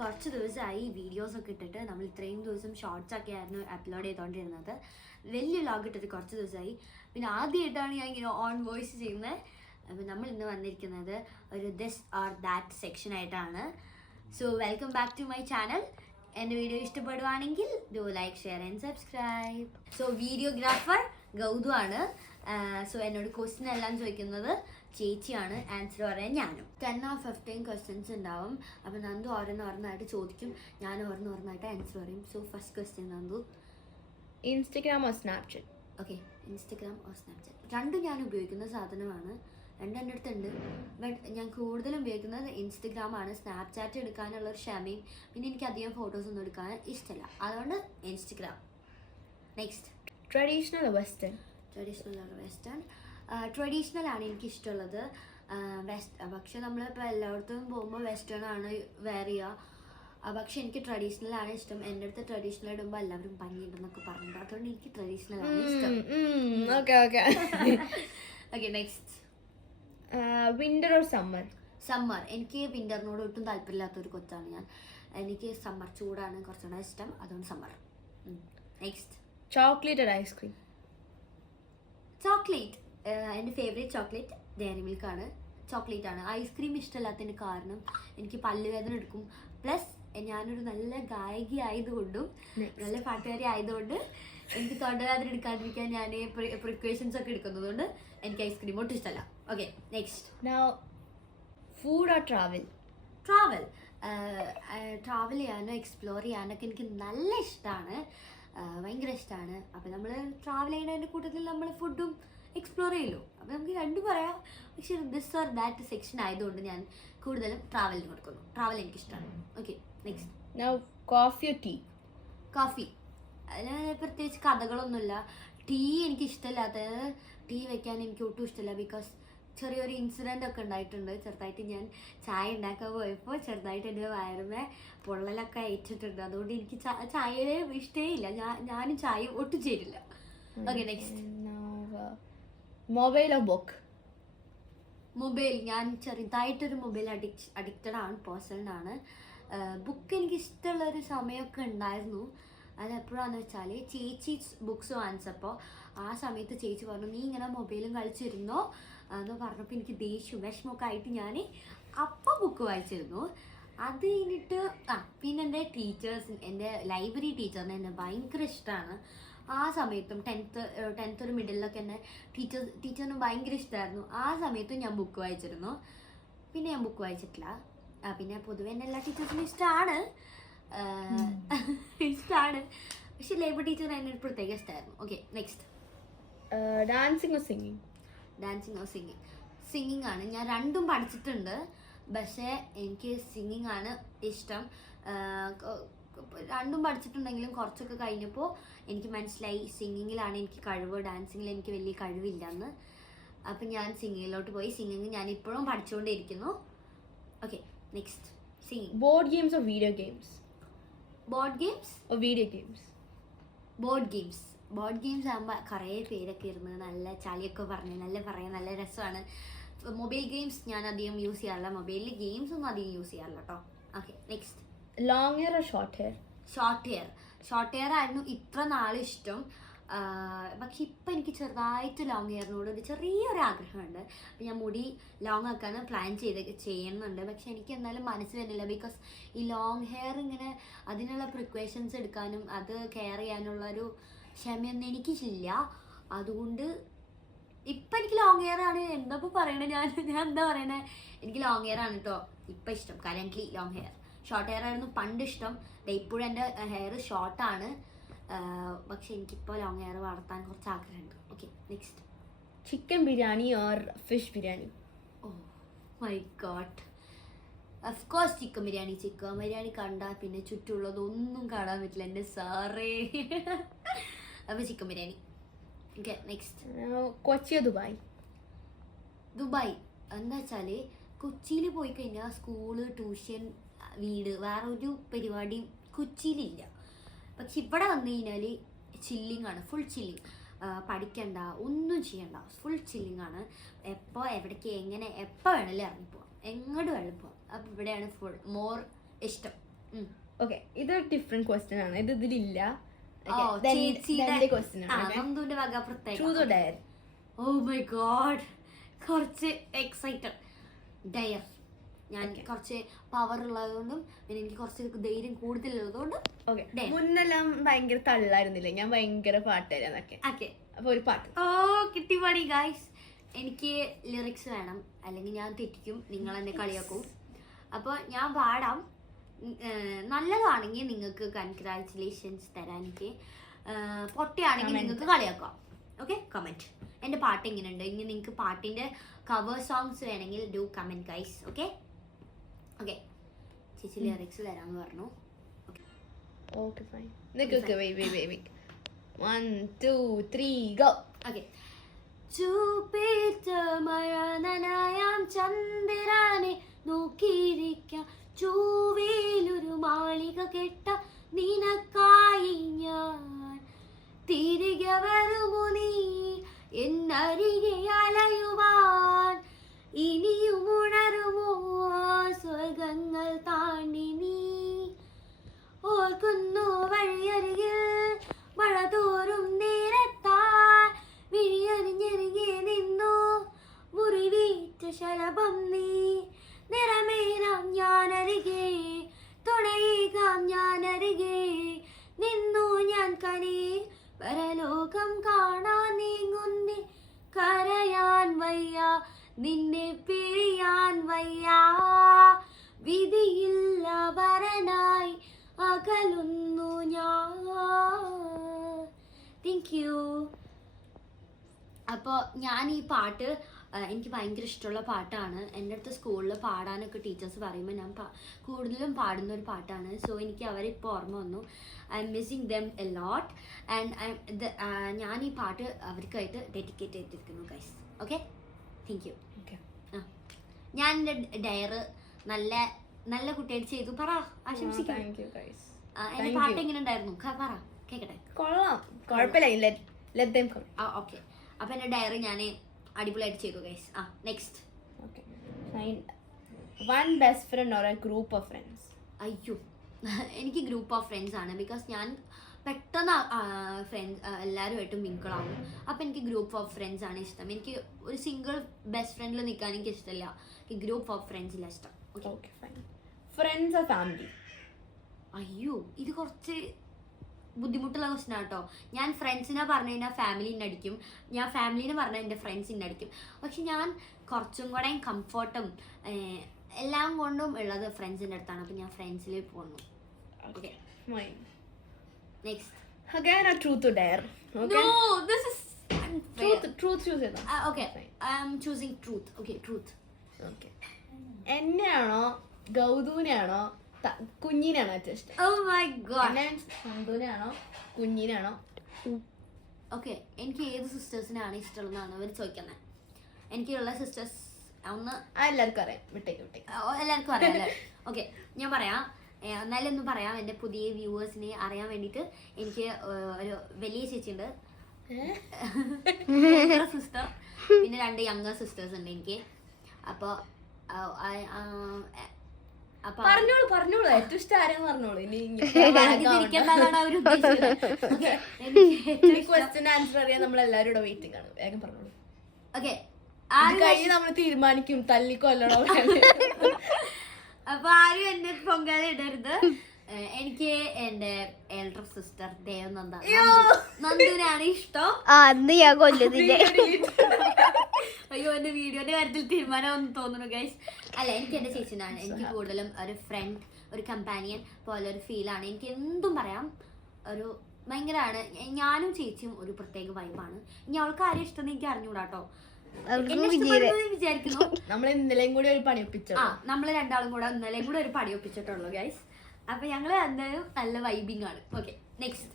കുറച്ച് ദിവസമായി വീഡിയോസൊക്കെ ഇട്ടിട്ട് നമ്മൾ ഇത്രയും ദിവസം ഷോർട്സൊക്കെ ആയിരുന്നു അപ്ലോഡ് ചെയ്തുകൊണ്ടിരുന്നത്. വലിയ വ്ലോഗ് ഇട്ടിട്ട് കുറച്ച് ദിവസമായി. പിന്നെ ആദ്യമായിട്ടാണ് ഞാൻ ഇങ്ങനെ ഓൺ വോയിസ് ചെയ്യുന്നത്. അപ്പോൾ നമ്മൾ ഇന്ന് വന്നിരിക്കുന്നത് ഒരു ദിസ് ഓർ ദാറ്റ് സെക്ഷൻ ആയിട്ടാണ്. So welcome back to my channel. എൻ്റെ വീഡിയോ ഇഷ്ടപ്പെടുവാണെങ്കിൽ do like, share and subscribe. So videographer Gauthu ആണ്. സോ എന്നോട് ക്വസ്റ്റ്യൻ എല്ലാം ചോദിക്കുന്നത് ചേച്ചിയാണ്, ആൻസർ പറയാൻ ഞാനും. 10 or 15 ക്വസ്റ്റ്യൻസ് ഉണ്ടാവും. അപ്പോൾ നന്ദു ഓരോന്നായിട്ട് ചോദിക്കും, ഞാൻ ഓരോന്നായിട്ട് ആൻസർ പറയും. So first question Nandu, Instagram or Snapchat? Okay, Instagram or Snapchat? രണ്ടും ഞാൻ ഉപയോഗിക്കുന്ന സാധനമാണ്, രണ്ടും എൻ്റെ അടുത്തുണ്ട്. ബട്ട് ഞാൻ കൂടുതലും ഉപയോഗിക്കുന്നത് ഇൻസ്റ്റഗ്രാമാണ്. സ്നാപ്ചാറ്റ് എടുക്കാനുള്ളൊരു ക്ഷമയും പിന്നെ എനിക്ക് അധികം ഫോട്ടോസൊന്നും എടുക്കാൻ ഇഷ്ടമല്ല, അതുകൊണ്ട് Instagram. Next, traditional western? Traditional ആണ് എനിക്കിഷ്ടമുള്ളത്. പക്ഷെ നമ്മളിപ്പോൾ എല്ലായിടത്തും പോകുമ്പോൾ വെസ്റ്റേൺ ആണ് വെയർ ചെയ്യുക. പക്ഷെ എനിക്ക് ട്രഡീഷണൽ ആണ് ഇഷ്ടം. എൻ്റെ അടുത്ത് ട്രഡീഷണൽ ഇടുമ്പോൾ എല്ലാവരും ഭംഗിയുണ്ടെന്നൊക്കെ പറഞ്ഞിട്ടുണ്ട്, അതുകൊണ്ട് എനിക്ക് ട്രഡീഷണൽ ആണ് ഇഷ്ടം. Okay, next, winter or summer? Summer. എനിക്ക് വിന്ററിനോട് ഒട്ടും താല്പര്യമില്ലാത്തൊരു കൊച്ചാണ് ഞാൻ. എനിക്ക് സമ്മർ, ചൂടാണ് കുറച്ചുകൂടെ ഇഷ്ടം, അതുകൊണ്ട് summer. Next, chocolate or ice cream? Chocolate. എൻ്റെ ഫേവറേറ്റ് ചോക്ലേറ്റ് ഡയറി മിൽക്കാണ്. ചോക്ലേറ്റ് ആണ്. ഐസ്ക്രീം ഇഷ്ടമല്ലാത്തതിൻ്റെ കാരണം എനിക്ക് പല്ലുവേദന എടുക്കും. പ്ലസ് ഞാനൊരു നല്ല ഗായിക ആയതുകൊണ്ടും നല്ല പാട്ടുകാരി ആയതുകൊണ്ട് എനിക്ക് തൊണ്ടവേദന എടുക്കാതിരിക്കാൻ ഞാൻ പ്രിക്കോഷൻസ് ഒക്കെ എടുക്കുന്നതുകൊണ്ട് എനിക്ക് ഐസ്ക്രീം ഒട്ടും ഇഷ്ടമല്ല. Okay, next. Food or travel? Travel ചെയ്യാനോ എക്സ്പ്ലോർ ചെയ്യാനൊക്കെ എനിക്ക് നല്ല ഇഷ്ടമാണ്, ഭയങ്കര ഇഷ്ടമാണ്. അപ്പോൾ നമ്മൾ ട്രാവൽ ചെയ്യുന്നതിൻ്റെ കൂട്ടത്തിൽ നമ്മൾ ഫുഡും എക്സ്പ്ലോർ ചെയ്യല്ലോ. അപ്പോൾ നമുക്ക് രണ്ടും പറയാം. പക്ഷേ ദിസ് ഓർ ദാറ്റ് സെക്ഷൻ ആയതുകൊണ്ട് ഞാൻ കൂടുതലും ട്രാവലിന് കൊടുക്കുന്നു. ട്രാവൽ എനിക്കിഷ്ടമാണ്. Okay, next. Coffee or tea? Coffee. അതിന് പ്രത്യേകിച്ച് കഥകളൊന്നുമില്ല. ടീ എനിക്ക് ഇഷ്ടമില്ലാത്തത്, ടീ വെക്കാൻ എനിക്ക് ഒട്ടും ഇഷ്ടമില്ല. ബിക്കോസ് ചെറിയൊരു ഇൻസിഡൻ്റ് ഒക്കെ ഉണ്ടായിട്ടുണ്ട്. ചെറുതായിട്ട് ഞാൻ ചായ ഉണ്ടാക്കാൻ പോയപ്പോൾ ചെറുതായിട്ട് എൻ്റെ വയറുമേ പൊള്ളലൊക്കെ അയച്ചിട്ടുണ്ട്. അതുകൊണ്ട് എനിക്ക് ചായയുടെ ഇഷ്ടമേ ഇല്ല. ഞാനും ചായ ഒട്ടും ചേരില്ല. Okay, next. Mobile or book? Mobile. ഞാൻ ചെറുതായിട്ടൊരു മൊബൈൽ അഡിക്റ്റഡ് ആണ്, പേഴ്സണാണ്. ബുക്ക് എനിക്ക് ഇഷ്ടമുള്ളൊരു സമയമൊക്കെ ഉണ്ടായിരുന്നു. അതെപ്പോഴാണെന്ന് വെച്ചാൽ ചേച്ചി ബുക്സ് വാങ്ങിച്ചപ്പോൾ ആ സമയത്ത് ചേച്ചി പറഞ്ഞു, നീ ഇങ്ങനെ മൊബൈലും കളിച്ചിരുന്നോ എന്ന് പറഞ്ഞപ്പോൾ എനിക്ക് ദേഷ്യം വിഷമമൊക്കെ ആയിട്ട് ഞാൻ അപ്പോൾ ബുക്ക് വായിച്ചിരുന്നു. അത് കഴിഞ്ഞിട്ട് പിന്നെ എൻ്റെ ടീച്ചേഴ്സ്, എൻ്റെ ലൈബ്രറി ടീച്ചറിനെ എന്നെ ഭയങ്കര ഇഷ്ടമാണ്. ആ സമയത്തും ടെൻത്ത് ഒരു മിഡിലൊക്കെ എന്നെ ടീച്ചറിന് ഭയങ്കര ഇഷ്ടമായിരുന്നു. ആ സമയത്തും ഞാൻ ബുക്ക് വായിച്ചിരുന്നു. പിന്നെ ഞാൻ ബുക്ക് വായിച്ചിട്ടില്ല. പിന്നെ പൊതുവെ എന്നെ എല്ലാ ടീച്ചേഴ്സിനും ഇഷ്ടമാണ്, പക്ഷെ ലൈബ്രറി ടീച്ചർ എന്നെ പ്രത്യേക ഇഷ്ടമായിരുന്നു. Okay, next. Dancing or singing? Singing ആണ്. ഞാൻ രണ്ടും പഠിച്ചിട്ടുണ്ട്, പക്ഷേ എനിക്ക് സിംഗിങ് ആണ് ഇഷ്ടം. രണ്ടും പഠിച്ചിട്ടുണ്ടെങ്കിലും കുറച്ചൊക്കെ കഴിഞ്ഞപ്പോൾ എനിക്ക് മനസ്സിലായി സിംഗിങ്ങിലാണ് എനിക്ക് കഴിവ്, ഡാൻസിങ്ങിൽ എനിക്ക് വലിയ കഴിവില്ലെന്ന്. അപ്പം ഞാൻ സിംഗിങ്ങിലോട്ട് പോയി. സിംഗിങ് ഞാൻ ഇപ്പോഴും പഠിച്ചുകൊണ്ടേയിരിക്കുന്നു. Okay, next. Singing. Board games or video games? Board games or video games? Board games ആകുമ്പോൾ കുറേ പേരൊക്കെ ഇരുന്ന് നല്ല ചളിയൊക്കെ പറഞ്ഞ് നല്ല രസമാണ്. മൊബൈൽ ഗെയിംസ് ഞാൻ അധികം യൂസ് ചെയ്യാറില്ല. മൊബൈലിൽ ഗെയിംസ് ഒന്നും അധികം യൂസ് ചെയ്യാറില്ല കേട്ടോ. Okay, next. Long hair or short hair? Short hair ആയിരുന്നു ഇത്ര നാളിഷ്ടം. പക്ഷെ ഇപ്പം എനിക്ക് ചെറുതായിട്ട് ലോങ് ഹെയറിനോട് ഒരു ചെറിയൊരു ആഗ്രഹമുണ്ട്. അപ്പം ഞാൻ മുടി ലോങ് ആക്കാൻ പ്ലാൻ ചെയ്യുന്നുണ്ട്. പക്ഷെ എനിക്ക് എന്നാലും മനസ്സ് വരുന്നില്ല. ബിക്കോസ് ഈ ലോങ് ഹെയർ ഇങ്ങനെ അതിനുള്ള പ്രിക്കോഷൻസ് എടുക്കാനും അത് കെയർ ചെയ്യാനുള്ളൊരു ക്ഷമയൊന്നും എനിക്കില്ല. അതുകൊണ്ട് ഇപ്പം എനിക്ക് ലോങ് ഹെയർ ആണ്. എന്താ പറയണേ, ഞാൻ എന്താ പറയണേ, എനിക്ക് ലോങ് ഹെയർ ആണ് കേട്ടോ ഇപ്പം ഇഷ്ടം. Currently long hair. Short hair ആയിരുന്നു പണ്ട് ഇഷ്ടം. ഇപ്പോഴും എൻ്റെ ഹെയർ ഷോർട്ടാണ്, പക്ഷെ എനിക്കിപ്പോൾ ലോങ് ഹെയർ വളർത്താൻ കുറച്ച് ആഗ്രഹമുണ്ട്. Okay, next. Chicken biryani or fish biryani? Oh my god, of course chicken biryani കണ്ടാൽ പിന്നെ ചുറ്റുമുള്ളതൊന്നും കാണാൻ പറ്റില്ല എൻ്റെ സാറേ. അപ്പോൾ ചിക്കൻ ബിരിയാണി. Okay, next. കൊച്ചിയോ ദുബായ്? എന്താ വെച്ചാൽ കൊച്ചിയിൽ പോയി കഴിഞ്ഞാൽ സ്കൂള്, ട്യൂഷൻ, വീട്, വേറെ ഒരു പരിപാടിയും കൊച്ചിയിലില്ല. പക്ഷെ ഇവിടെ വന്നു കഴിഞ്ഞാൽ ചില്ലിങ് ആണ്, ഫുൾ ചില്ലിങ്. പഠിക്കണ്ട, ഒന്നും ചെയ്യണ്ട, ഫുൾ ചില്ലിങ് ആണ്. എപ്പോൾ എവിടേക്ക് എങ്ങനെ എപ്പോൾ വേണമെങ്കിലും ഇറങ്ങിപ്പോവാം, എങ്ങോട്ട് വേണമെങ്കിലും പോവാം. അപ്പം ഇവിടെയാണ് മോർ ഇഷ്ടം. ഓക്കെ ഇതൊരു ഡിഫറെന്റ് ക്വസ്റ്റ്യൻ ആണ്. ഇത് ഇതിലില്ല. ക്വസ്റ്റ്യൻ ആണ്. നന്ദുവിന്റെ വക പ്രത്യേക. Truth or dare? Oh my god, കുറച്ച് എക്സൈറ്റഡ്. ഡയർ. ഞാൻ കുറച്ച് പവർ ഉള്ളതുകൊണ്ടും പിന്നെ എനിക്ക് കുറച്ച് ധൈര്യം കൂടുതലുള്ളതുകൊണ്ടും. ഓക്കെ, മുന്നെല്ലാം ഭയങ്കര തള്ളായിരുന്നില്ലേ, ഞാൻ ഭയങ്കര പാട്ടുകാരനൊക്കെ. ഓക്കെ, അപ്പൊ ഒരു പാട്ട്. ഓ കിട്ടി പാടി ഗായ്സ്. എനിക്ക് ലിറിക്സ് വേണം, അല്ലെങ്കിൽ ഞാൻ തെറ്റിക്കും, നിങ്ങൾ എന്നെ കളിയാക്കും. അപ്പോൾ ഞാൻ പാടാം. നല്ലതാണെങ്കിൽ നിങ്ങൾക്ക് കൺഗ്രാറ്റുലേഷൻസ് തരാൻ, എനിക്ക് പൊട്ടിയാണെങ്കിൽ നിങ്ങൾക്ക് കളിയാക്കാം. ഓക്കെ, കമൻറ്റ് എൻ്റെ പാട്ട് എങ്ങനെയുണ്ട്. ഇനി നിങ്ങൾക്ക് പാട്ടിൻ്റെ കവർ സോങ്സ് വേണമെങ്കിൽ do comment guys. Okay okay, ചേച്ചി ലിറിക്സ് തരാമെന്ന് പറഞ്ഞു. Okay fine. Wait 1 2 3 go. Okay. ചൂപ്പിട്ട് മഴ നനയാം ചന്ദ്രനെ നോക്കിയിരിക്കാം, ചൂവേലൊരു മാളിക കെട്ട നിനക്കായി ഞാൻ. തിരികെ വരുമോ നീ എന്നരികെ അലയുവാൻ, ഇനിയും ഉണരുമോ സ്വർഗങ്ങൾ താണ്ടി നീ. ഓർക്കുന്നു വഴിയരികിൽ മഴ തോറും നേരത്താൽ, വിഴിയറിഞ്ഞെരികെ നിന്നു മുറിവേറ്റ ശലഭം നീ. നിറമേറാം ഞാനരികെ, തുണയേകാം ഞാനരികെ, നിന്നു ഞാൻ കനി പരലോകം കാണാൻ നീങ്ങുന്നേ. കരയാൻ വയ്യ, നിന്നെ പിരിയാൻ വയ്യ, വിധിയില്ല വരനായി അകലുന്നു ഞാൻ. Thank you. അപ്പോൾ ഞാൻ ഈ പാട്ട് എനിക്ക് ഭയങ്കര ഇഷ്ടമുള്ള പാട്ടാണ്. എൻ്റെ അടുത്ത് സ്കൂളിൽ പാടാനൊക്കെ ടീച്ചേഴ്സ് പറയുമ്പോൾ ഞാൻ കൂടുതലും പാടുന്ന ഒരു പാട്ടാണ്. സോ എനിക്ക് അവരിപ്പോൾ ഓർമ്മ വന്നു. I M missing them a lot and ഞാൻ ഈ പാട്ട് അവർക്കായിട്ട് ഡെഡിക്കേറ്റ് ചെയ്തിരിക്കുന്നു ഗൈസ്. Okay, thank you. ഞാൻ എൻ്റെ ഡയർ നല്ല നല്ല കുട്ടിയായിട്ട് ചെയ്തു. പറ, ആശംസിക്കാം. എൻ്റെ പാട്ട് എങ്ങനെ ഉണ്ടായിരുന്നു പറ, കേൾക്കട്ടെ. കൊള്ളാം, കുഴപ്പമില്ല. ഓക്കെ, അപ്പം എൻ്റെ ഡയറി ഞാൻ അടിപൊളിയായിട്ട് ചെയ്തു guys. Next. Okay fine. One best friend or A group of friends? അയ്യോ, എനിക്ക് ഗ്രൂപ്പ് ഓഫ് ഫ്രണ്ട്സ് ആണ്. ബിക്കോസ് ഞാൻ പെട്ടെന്ന് എല്ലാവരുമായിട്ടും മിങ്കിളാവും. അപ്പം എനിക്ക് ഗ്രൂപ്പ് ഓഫ് ഫ്രണ്ട്സ് ആണ് ഇഷ്ടം. എനിക്ക് ഒരു സിംഗിൾ ബെസ്റ്റ് ഫ്രണ്ടിൽ നിൽക്കാൻ എനിക്ക് ഇഷ്ടമില്ല. എനിക്ക് ഗ്രൂപ്പ് ഓഫ് ഫ്രണ്ട്സിലാണ് ഇഷ്ടം. Okay fine. Friends or family? അയ്യോ, ഇത് കുറച്ച് ബുദ്ധിമുട്ടുള്ള ക്വസ്റ്റൻ ആട്ടോ. ഞാൻ ഫ്രണ്ട്സിനെ പറഞ്ഞു കഴിഞ്ഞാൽ ഫാമിലിനെ അടിക്കും, ഞാൻ ഫാമിലിനെ പറഞ്ഞാൽ എൻ്റെ ഫ്രണ്ട്സിനെ അടിക്കും. പക്ഷെ ഞാൻ കുറച്ചും കൂടെ കംഫർട്ടും എല്ലാം കൊണ്ടും ഉള്ളത് ഫ്രണ്ട്സിൻ്റെ അടുത്താണ്. അപ്പം ഞാൻ ഫ്രണ്ട്സിൽ പോകുന്നു. Okay, next. Again a truth or dare? Okay. No, this is unfair. Truth choose ചെയ്തോ. Okay, I am choosing truth. Okay, truth. Okay. എന്നെയാണോ ഗൗതൂനെയാണോ കുഞ്ഞിനാണോ ഏറ്റവും ഇഷ്ടം? Oh my god. എന്നെ സന്തുവിനെയാണോ കുഞ്ഞിനാണോ? ഓക്കെ, എനിക്ക് ഏത് സിസ്റ്റേഴ്സിനാണ് ഇഷ്ടമുള്ളതെന്നാണ് അവർ ചോദിക്കുന്നത്. എനിക്കുള്ള സിസ്റ്റേഴ്സ് ഒന്ന് എല്ലാവർക്കും അറിയാം. വിട്ടേക്ക് എല്ലാവർക്കും അറിയാം. ഓക്കെ, ഞാൻ പറയാം. എന്നാലും ഒന്ന് പറയാം, എൻ്റെ പുതിയ വ്യൂവേഴ്സിനെ അറിയാൻ വേണ്ടിയിട്ട്. എനിക്ക് ഒരു വലിയ ചേച്ചിയുണ്ട്, സിസ്റ്റർ, പിന്നെ 2 യങ്ങർ സിസ്റ്റേഴ്സ് ഉണ്ട് എനിക്ക്. അപ്പോൾ പറഞ്ഞോളൂ ഏറ്റവും ഇഷ്ടം ആരെന്ന് പറഞ്ഞോളൂ. ക്വസ്റ്റ്യൻ ആൻസർ അറിയാൻ നമ്മൾ എല്ലാവരും ഇവിടെ വെയിറ്റിംഗ് ആണ്. വേഗം പറഞ്ഞോളൂ. ഓക്കെ, കഴിഞ്ഞ് നമ്മൾ തീരുമാനിക്കും തല്ലിക്കൊല്ലണോ. അപ്പൊ ആരും എന്നെ പൊങ്കാല ഇടരുത്. എനിക്ക് എന്റെ എൽഡർ സിസ്റ്റർ നന്ദുവിനാണ് ഇഷ്ടം. ഞാൻ കൊല്ലുന്നില്ല. അയ്യോ, എന്റെ വീഡിയോന്റെ കാര്യത്തിൽ തീരുമാനം ഒന്ന് തോന്നുന്നു ഗൈസ്. അല്ല, എനിക്ക് എന്റെ ചേച്ചിനാണ്. എനിക്ക് കൂടുതലും ഒരു ഫ്രണ്ട്, ഒരു കമ്പാനിയൻ പോലെ ഒരു ഫീലാണ്. എനിക്ക് എന്തും പറയാം. ഒരു ഭയങ്കരമാണ്. ഞാനും ചേച്ചിയും ഒരു പ്രത്യേക വൈബാണ്. ഇനി അവൾക്ക് ആരും ഇഷ്ടം എനിക്ക് അറിഞ്ഞൂടാട്ടോ. വിചാരിക്കുന്നു നമ്മൾ ഇന്നലെയും കൂടി ഒരു പണി ഒപ്പിച്ചു. നമ്മള് രണ്ടാളും കൂടെ ഇന്നലെയും കൂടെ ഒരു പണി ഒപ്പിച്ചിട്ടുള്ളൂ ഗൈസ്. അപ്പൊ ഞങ്ങള് എന്തായാലും നല്ല വൈബിങ് ആണ്. Okay, next.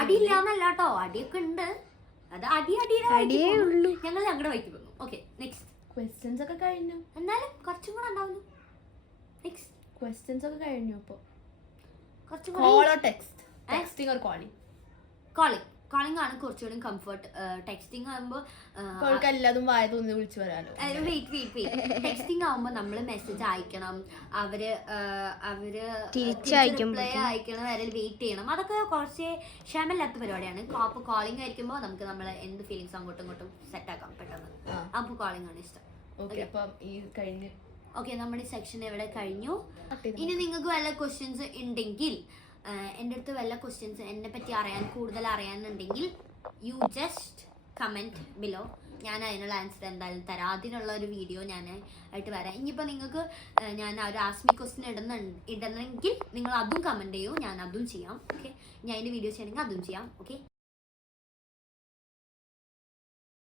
അടിയില്ലാന്നല്ല കേട്ടോ, അടിയൊക്കെ ഉണ്ട്. അത് ഞങ്ങൾ ഞങ്ങളുടെ വൈക്ക് പോകുന്നു. Okay, next. ക്വസ്റ്റ്യൻസ് ഒക്കെ കഴിഞ്ഞു, എന്നാലും കുറച്ചും കൂടെ ഉണ്ടാവുന്നു. നെക്സ്റ്റ്. ക്വസ്റ്റ്യൻസ് ഒക്കെ കഴിഞ്ഞു. ഇപ്പൊ കുറച്ചും call or text? Texting or calling? Calling. Calling ആണ് കുറച്ചുകൂടി കംഫർട്ട്. ടെക്സ്റ്റിംഗ് ആകുമ്പോൾ എല്ലാതും വായ തോന്നി വിളിച്ചു വരാലോ. വെയിറ്റ് ടെക്സ്റ്റിംഗ് ആകുമ്പോൾ നമ്മൾ മെസ്സേജ് അയക്കണം, അവര് റിപ്ലൈ അയക്കണം, വരെ വെയിറ്റ് ചെയ്യണം. അതൊക്കെ കുറച്ച് ക്ഷമയില്ലാത്ത പരിപാടിയാണ്. അപ്പൊ കോളിംഗ് ആയിരിക്കുമ്പോൾ നമുക്ക് നമ്മൾ എന്ത് ഫീലിങ്സ് അങ്ങോട്ടും ഇങ്ങോട്ടും സെറ്റ് ആക്കാം പെട്ടെന്ന്. അപ്പൊ കോളിംഗ് ആണ് ഇഷ്ടം. ഓക്കെ, നമ്മുടെ സെക്ഷൻ ഇവിടെ കഴിഞ്ഞു. ഇനി നിങ്ങൾക്ക് വല്ല ക്വസ്റ്റ്യൻസ് ഉണ്ടെങ്കിൽ, എൻ്റെ അടുത്ത് വല്ല ക്വസ്റ്റ്യൻസ് എന്നെ പറ്റി കൂടുതൽ അറിയാനുണ്ടെങ്കിൽ യു ജസ്റ്റ് കമൻറ്റ് ബിലോ. ഞാൻ അതിനുള്ള ആൻസർ എന്തായാലും തരാം. അതിനുള്ള ഒരു വീഡിയോ ഞാൻ ആയിട്ട് വരാം. ഇനിയിപ്പോൾ നിങ്ങൾക്ക് ഞാൻ ഒരു ആസ്മി ക്വസ്റ്റ്യൻ ഇടണമെങ്കിൽ നിങ്ങൾ അതും കമൻറ്റ് ചെയ്യൂ, ഞാൻ അതും ചെയ്യാം. ഓക്കെ, ഞാൻ അതിൻ്റെ വീഡിയോ ചെയ്യണമെങ്കിൽ അതും ചെയ്യാം. ഓക്കെ.